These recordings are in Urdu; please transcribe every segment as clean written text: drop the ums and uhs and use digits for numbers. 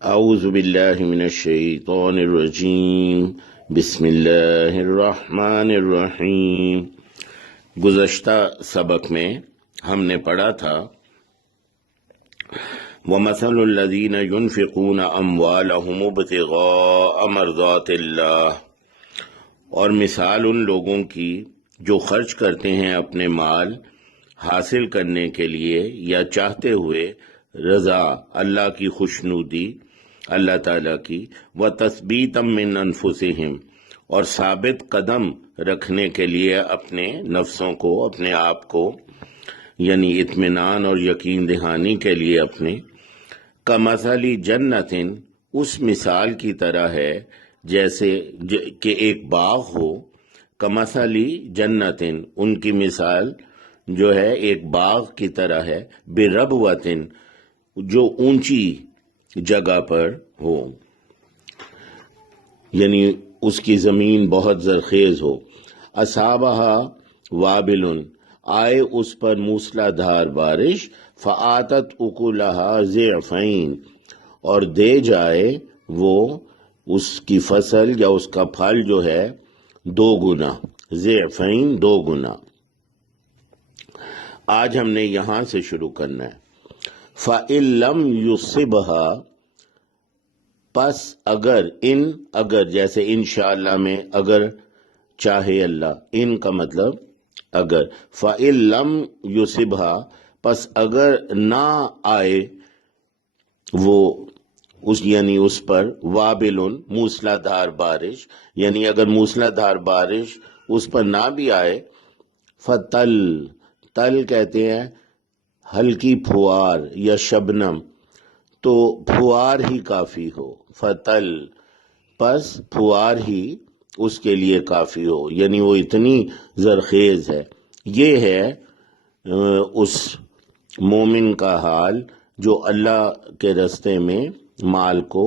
اعوذ باللہ من الشیطان الرجیم، بسم اللہ الرحمن الرحیم۔ گزشتہ سبق میں ہم نے پڑھا تھا وَمَثَلُ الَّذِينَ يُنْفِقُونَ أَمْوَالَهُمُ ابْتِغَاءَ مَرْضَاتِ اللَّهِ، اور مثال ان لوگوں کی جو خرچ کرتے ہیں اپنے مال حاصل کرنے کے لیے یا چاہتے ہوئے رضا اللہ کی خوشنودی اللہ تعالیٰ کی، وَتَثْبِيتًا مِّنْ أَنفُسِهِمْ، اور ثابت قدم رکھنے کے لیے اپنے نفسوں کو، اپنے آپ کو، یعنی اطمینان اور یقین دہانی کے لیے اپنے، کَمَثَلِ جَنَّةٍ، اس مثال کی طرح ہے جیسے کہ ایک باغ ہو، کَمَثَلِ جَنَّةٍ، ان کی مثال جو ہے ایک باغ کی طرح ہے، بِرَبْوَةٍ، جو اونچی جگہ پر ہو، یعنی اس کی زمین بہت زرخیز ہو، اصابها وابل، آئے اس پر موسلا دھار بارش، فآتت اکلها ضعفین، اور دے جائے وہ اس کی فصل یا اس کا پھل جو ہے دو گنا، ضعفین دو گنا۔ آج ہم نے یہاں سے شروع کرنا ہے۔ فَإِن لَّمْ يُصِبْهَا، پس اگر جیسے انشاءاللہ میں اگر چاہے اللہ، ان کا مطلب اگر، فَإِن لَّمْ يُصِبْهَا، پس اگر نہ آئے وہ یعنی اس پر، وابل موسلا دھار بارش، یعنی اگر موسلا دھار بارش اس پر نہ بھی آئے، تل کہتے ہیں ہلکی پھوار یا شبنم، تو پھوار ہی کافی ہو، فتل، پس پھوار ہی اس کے لیے کافی ہو، یعنی وہ اتنی زرخیز ہے۔ یہ ہے اس مومن کا حال جو اللہ کے راستے میں مال کو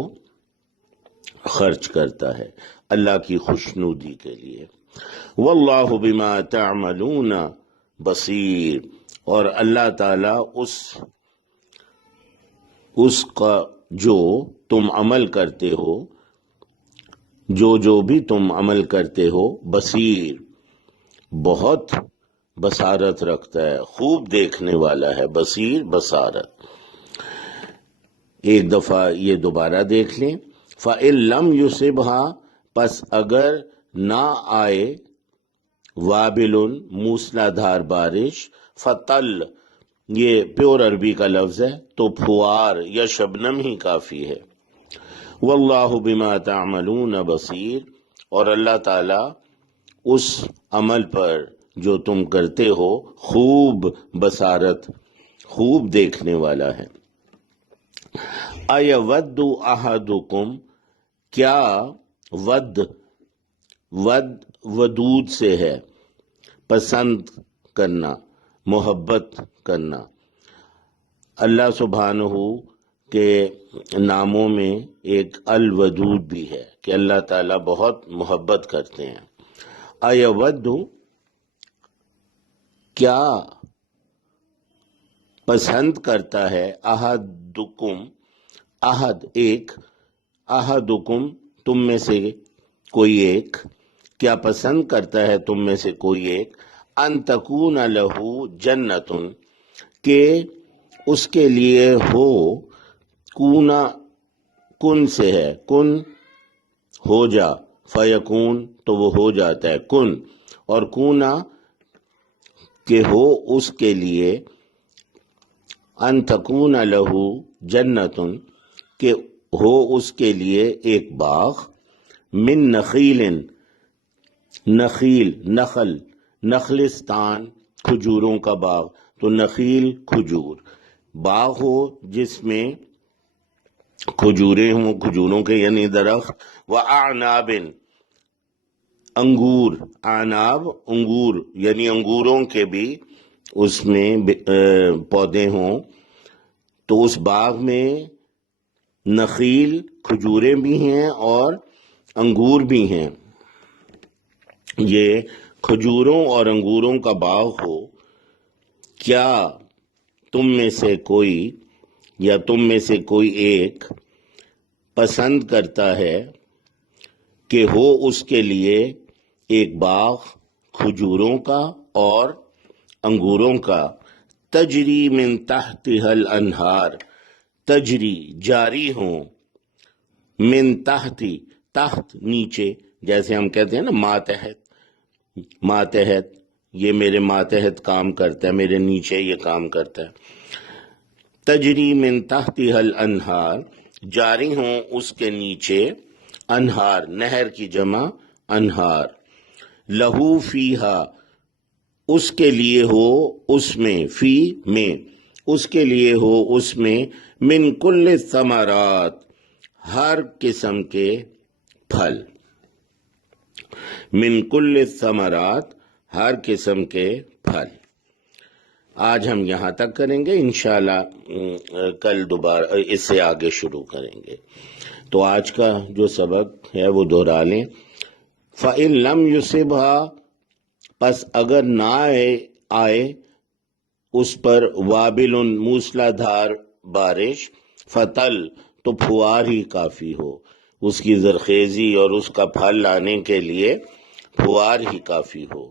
خرچ کرتا ہے اللہ کی خوشنودی کے لیے۔ واللہ بما تعملون بصیر، اور اللہ تعالیٰ اس کا جو تم عمل کرتے ہو، جو بھی تم عمل کرتے ہو، بصیر، بہت بصارت رکھتا ہے، خوب دیکھنے والا ہے، بصیر بصارت۔ ایک دفعہ یہ دوبارہ دیکھ لیں، فَإِن لَّمْ يُصِبْهَا، پس اگر نہ آئے وابل موسلا دھار بارش، فتل، یہ پیور عربی کا لفظ ہے تو پھوار یا شبنم ہی کافی ہے۔ واللہ بما تعملون بصیر، اور اللہ تعالیٰ اس عمل پر جو تم کرتے ہو خوب بصارت، خوب دیکھنے والا ہے۔ اَیَوَدُّ أَحَدُکُم، کیا ودود سے ہے، پسند کرنا، محبت کرنا۔ اللہ سبحانہ کے ناموں میں ایک الودود بھی ہے کہ اللہ تعالیٰ بہت محبت کرتے ہیں۔ اَیَوَدُّ، کیا پسند کرتا ہے، احدکم، احد ایک، احدکم تم میں سے کوئی ایک، کیا پسند کرتا ہے تم میں سے کوئی ایک، ان تکون لہ جنت، کہ اس کے لیے ہو، کن سے ہے، کن ہو جا، فیکون تو وہ ہو جاتا ہے، کن، اور کونا کہ ہو اس کے لیے، ان تکون لہ جنت، کہ ہو اس کے لیے ایک باغ، من نخیل، نخلستان، کھجوروں کا باغ، تو نخیل کھجور، باغ ہو جس میں کھجوریں ہوں، کھجوروں کے یعنی درخت، وَأَعْنَابٍ، انگور، اعناب انگور، یعنی انگوروں کے بھی اس میں پودے ہوں، تو اس باغ میں نخیل کھجوریں بھی ہیں اور انگور بھی ہیں۔ یہ کھجوروں اور انگوروں کا باغ ہو، کیا تم میں سے کوئی یا تم میں سے کوئی ایک پسند کرتا ہے کہ ہو اس کے لیے ایک باغ کھجوروں کا اور انگوروں کا، تجری من تحتها الانہار، تجری جاری ہوں، من تحتی تحت نیچے، جیسے ہم کہتے ہیں نا ماتحت، ماتحت یہ میرے ماتحت کام کرتا ہے، میرے نیچے یہ کام کرتا ہے، تجری من تحتها الانہار، جاری ہوں اس کے نیچے، انہار نہر کی جمع انہار، لہو فیہا اس کے لیے ہو اس میں، فی میں اس کے لیے ہو اس میں، من کل الثمرات ہر قسم کے پھل، من کل الثمرات ہر قسم کے پھل۔ آج ہم یہاں تک کریں گے، انشاءاللہ کل دوبارہ اس سے آگے شروع کریں گے۔ تو آج کا جو سبق ہے وہ دہرا لیں۔ فَإِن لَمْ يُصِبْهَا پس اگر نہ آئے اس پر وابل موسلا دھار بارش، فتل تو پھوار ہی کافی ہو، اس کی زرخیزی اور اس کا پھل لانے کے لیے پھوار ہی کافی ہو۔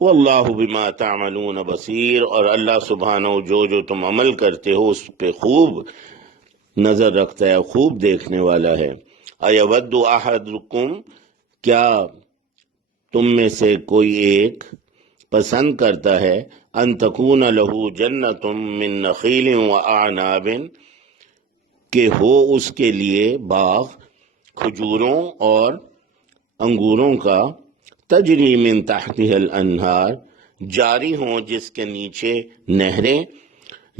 واللہ بما تعملون بصیر، اور اللہ سبحانہ جو تم عمل کرتے ہو اس پہ خوب نظر رکھتا ہے، خوب دیکھنے والا ہے۔ ایود احدکم کیا تم میں سے کوئی ایک پسند کرتا ہے، ان تکون لہ جنۃ من نخیل واعناب کہ ہو اس کے لیے باغ کھجوروں اور انگوروں کا، تجری من تحتها الانہار جاری ہوں جس کے نیچے نہریں،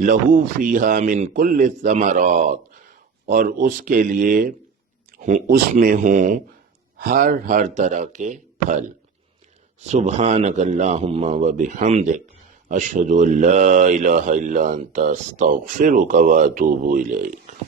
لہو فیہا من کل الثمرات اور اس کے لیے اس میں ہوں ہر طرح کے پھل۔ سبحانک اللہم و بحمدک، اشہد ان لا الہ الا انت، استغفرک و اتوب الیک۔